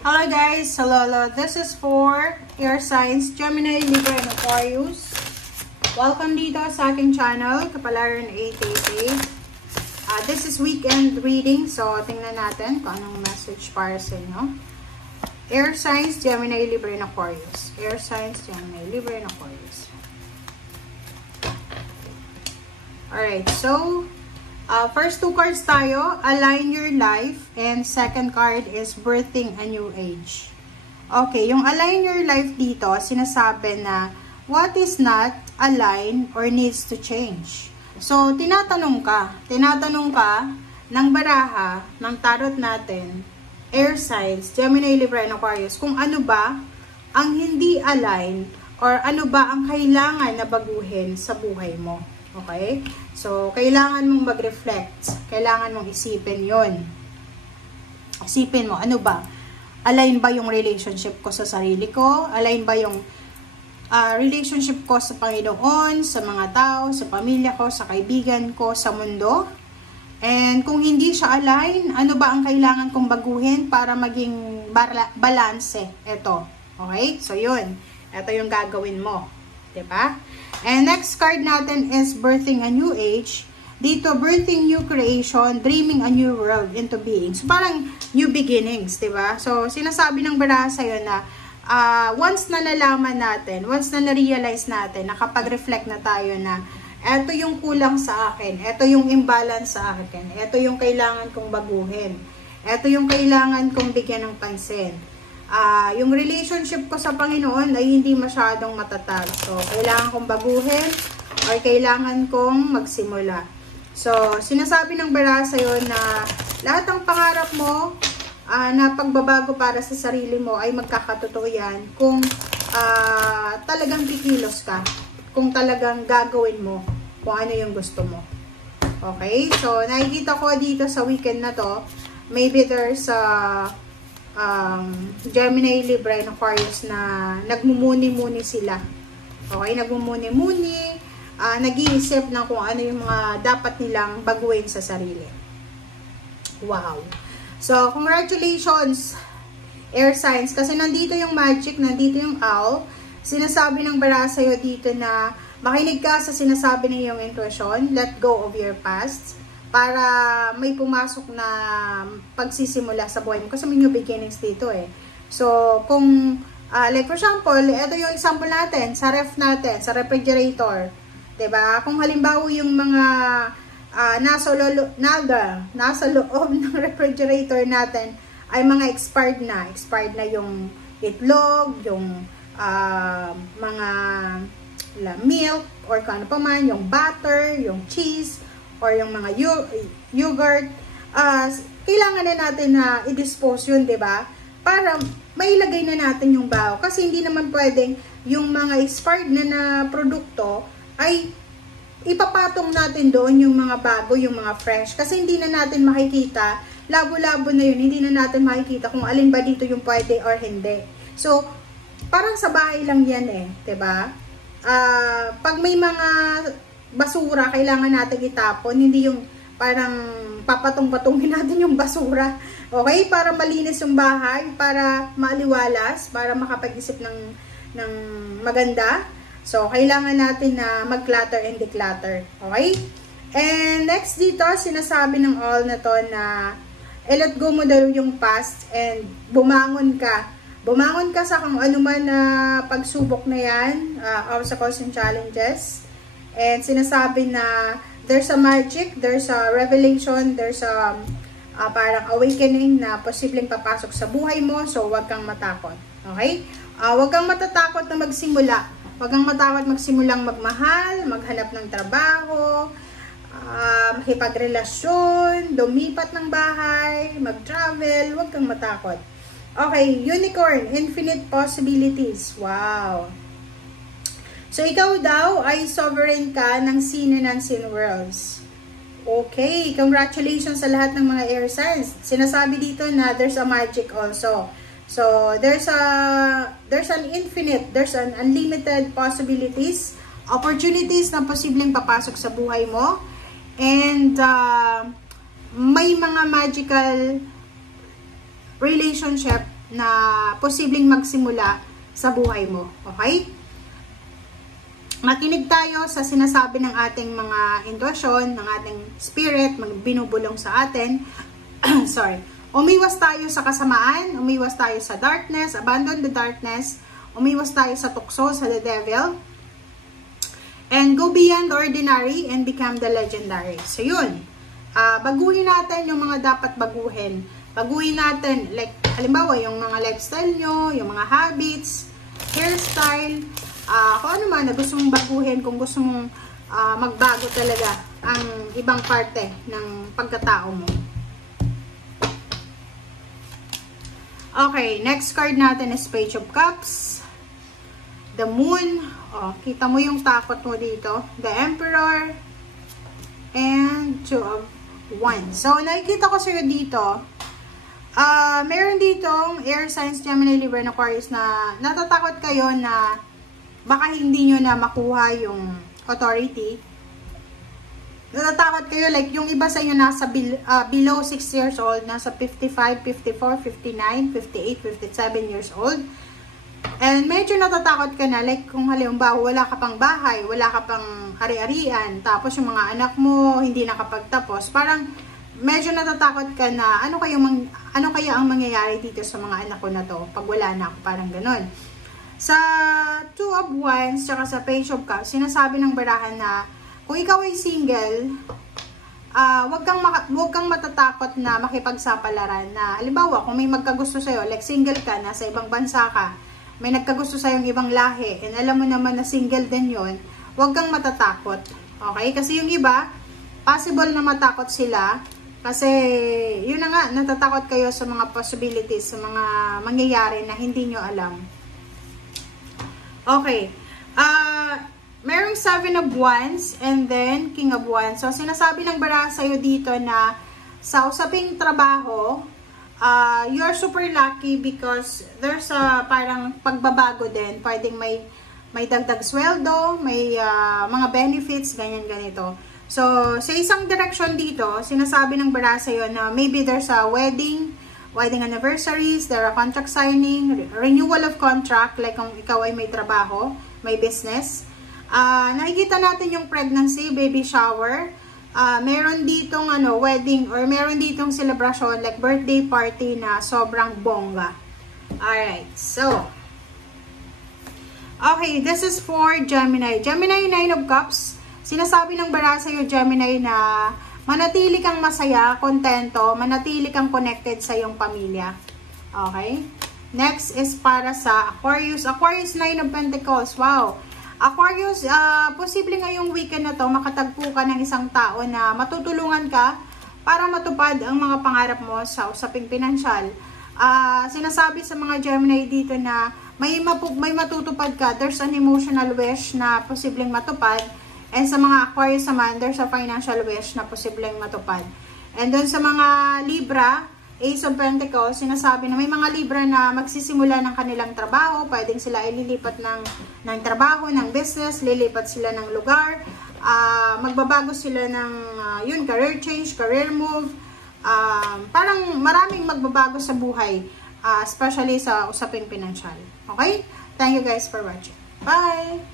Hello guys, hello. This is for Air Signs, Gemini, Libra, and Aquarius. Welcome dito sa aking channel, Kapalaran 888. This is weekend reading, so tingnan natin kung anong message para sa inyo. Air Signs, Gemini, Libra, and Aquarius. Air Signs, Gemini, Libra, and Aquarius. Alright, so first two cards tayo, Align Your Life, and second card is Birthing a New Age. Okay, yung Align Your Life dito, sinasabi na what is not aligned or needs to change. So, tinatanong ka ng baraha, ng tarot natin, Air Signs, Gemini, Libra, and Aquarius, kung ano ba ang hindi align or ano ba ang kailangan na baguhin sa buhay mo. Okay? So, kailangan mong mag-reflect. Kailangan mong isipin yon. Isipin mo, ano ba? Align ba yung relationship ko sa sarili ko? Align ba yung relationship ko sa Panginoon, sa mga tao, sa pamilya ko, sa kaibigan ko, sa mundo? And kung hindi siya align, ano ba ang kailangan kong baguhin para maging balance? Ito. Okay? So, yun. Ito yung gagawin mo. Diba? And next card natin is Birthing a New Age. Dito, birthing new creation, dreaming a new world into being. So, parang new beginnings, diba? So, sinasabi ng baraha sa'yo na once na nalaman natin, once na na-realize natin, nakapag-reflect na tayo na eto yung kulang sa akin, eto yung imbalance sa akin, eto yung kailangan kong baguhin, eto yung kailangan kong bigyan ng pansin. Yung relationship ko sa Panginoon ay hindi masyadong matatag. So, kailangan kong baguhin or kailangan kong magsimula. So, sinasabi ng baraha sa'yo na lahat ng pangarap mo na pagbabago para sa sarili mo ay magkakatotoo yan kung talagang kikilos ka. Kung talagang gagawin mo kung ano yung gusto mo. Okay? So, nakikita ko dito sa weekend na to, maybe there's Gemini, Libra, and Aquarius na nagmumuni-muni sila. Okay? Nagmumuni-muni, nag-iisip ng kung ano yung mga dapat nilang baguhin sa sarili. Wow! So, congratulations, Air Signs. Kasi nandito yung magic, nandito yung owl. Sinasabi ng baraha sa'yo dito na makinig ka sa sinasabi ng iyong intuition. Let go of your past. Para may pumasok na pagsisimula sa buhay mo. Kasi may new beginnings dito eh. So, kung, like for example, ito yung example natin, sa ref natin, sa refrigerator. Diba? Kung halimbawa yung mga nasa loob ng refrigerator natin ay mga expired na yung itlog, yung mga milk, or kung ano pa man, yung butter, yung cheese, or yung mga yogurt, kailangan na natin na i-dispose yun, diba? Para mailagay na natin yung baho. Kasi hindi naman pwedeng yung mga expired na produkto ay ipapatong natin doon yung mga bago, yung mga fresh. Kasi hindi na natin makikita, labo-labo na yun, hindi na natin makikita kung alin ba dito yung pwede or hindi. So, parang sa bahay lang yan eh, diba? Pag may mga basura, kailangan natin itapon, hindi yung parang papatong-patungin natin yung basura. Okay? Para malinis yung bahay, para maaliwalas, para makapag-isip ng maganda. So, kailangan natin na mag-clutter and declutter. Okay? And next dito, sinasabi ng all na to na let go mo daw yung past and bumangon ka. Bumangon ka sa kung ano man na pagsubok na yan, obstacles and challenges. And sinasabi na there's a magic, there's a revelation, there's a parang awakening na posibleng papasok sa buhay mo. So, huwag kang matakot. Okay? Huwag kang matatakot na magsimula. Huwag kang matakot magsimulang magmahal, maghanap ng trabaho, makipagrelasyon, lumipat ng bahay, mag-travel. Huwag kang matakot. Okay, Unicorn, infinite possibilities. Wow! So, ikaw daw ay sovereign ka ng seen and unseen worlds. Okay, congratulations sa lahat ng mga air signs. Sinasabi dito na there's a magic also. So, there's an infinite, there's an unlimited possibilities, opportunities na posibleng papasok sa buhay mo. And, may mga magical relationship na posibleng magsimula sa buhay mo. Okay? Makinig tayo sa sinasabi ng ating mga intuition, ng ating spirit, binubulong sa atin. Sorry. Umiwas tayo sa kasamaan, umiwas tayo sa darkness, abandon the darkness, umiwas tayo sa tukso, sa the devil, and go beyond the ordinary and become the legendary. So yun, baguhin natin yung mga dapat baguhin. Baguhin natin, like, halimbawa, yung mga lifestyle nyo, yung mga habits, hairstyle, kung ano man na gusto mong baguhin, kung gusto mong magbago talaga ang ibang parte ng pagkatao mo. Okay, next card natin is Page of Cups, the Moon, kita mo yung takot mo dito, the Emperor, and Two of Wands. So, nakikita ko sa'yo dito, meron ditong air signs, Gemini, Libra, and Aquarius na natatakot kayo na baka hindi nyo na makuha yung authority. Natatakot kayo, like yung iba sa inyo nasa below 6 years old, nasa 55, 54, 59, 58, 57 years old. And medyo natatakot ka na, like kung halimbawa wala ka pang bahay, wala ka pang ari-arian, tapos yung mga anak mo hindi nakapagtapos, parang medyo natatakot ka na ano kaya ang mangyayari dito sa mga anak ko na to pag wala na ako, parang ganun. Sa Two of Wands, tsaka sa Page of Cups, sinasabi ng barahan na kung ikaw ay single, wag kang matatakot na makipagsapalaran na, halimbawa, kung may magkagusto sa'yo, like single ka, nasa ibang bansa ka, may nagkagusto sa'yo ng ibang lahi, and alam mo naman na single din yon, wag kang matatakot. Okay? Kasi yung iba, possible na matakot sila, kasi yun na nga, natatakot kayo sa mga possibilities, sa mga mangyayari na hindi nyo alam. Okay. Merong 7 of Wands and then King of Wands. So, sinasabi ng baraha sa'yo dito na sa usaping trabaho, you're super lucky because there's a parang pagbabago din. Pwedeng may dagdag sweldo, may mga benefits, ganyan-ganito. So, sa isang direction dito, sinasabi ng baraha sa'yo na maybe there's a wedding anniversaries, there are contract signing, renewal of contract, like kung ikaw ay may trabaho, may business. Nakikita natin yung pregnancy, baby shower, meron ditong wedding or meron ditong celebration like birthday party na sobrang bongga. Alright, so okay, this is for Gemini. Gemini, 9 of Cups. Sinasabi ng baraha sa'yo, Gemini, na manatili kang masaya, kontento, manatili kang connected sa iyong pamilya. Okay? Next is para sa Aquarius. Aquarius, 9 of Pentacles. Wow! Aquarius, posible ngayong weekend na to, makatagpo ka ng isang tao na matutulungan ka para matupad ang mga pangarap mo sa usaping pinansyal. Sinasabi sa mga Gemini dito na may matutupad ka, there's an emotional wish na posibleng matupad, and sa mga Aquarius naman, there's a financial wish na posibleng matupad. And doon sa mga Libra, Ace of Pentacles, sinasabi na may mga Libra na magsisimula ng kanilang trabaho, pwedeng sila ay lilipat ng trabaho, ng business, lilipat sila ng lugar, magbabago sila ng career change, career move, parang maraming magbabago sa buhay, especially sa usaping pinansyal. Okay? Thank you guys for watching. Bye!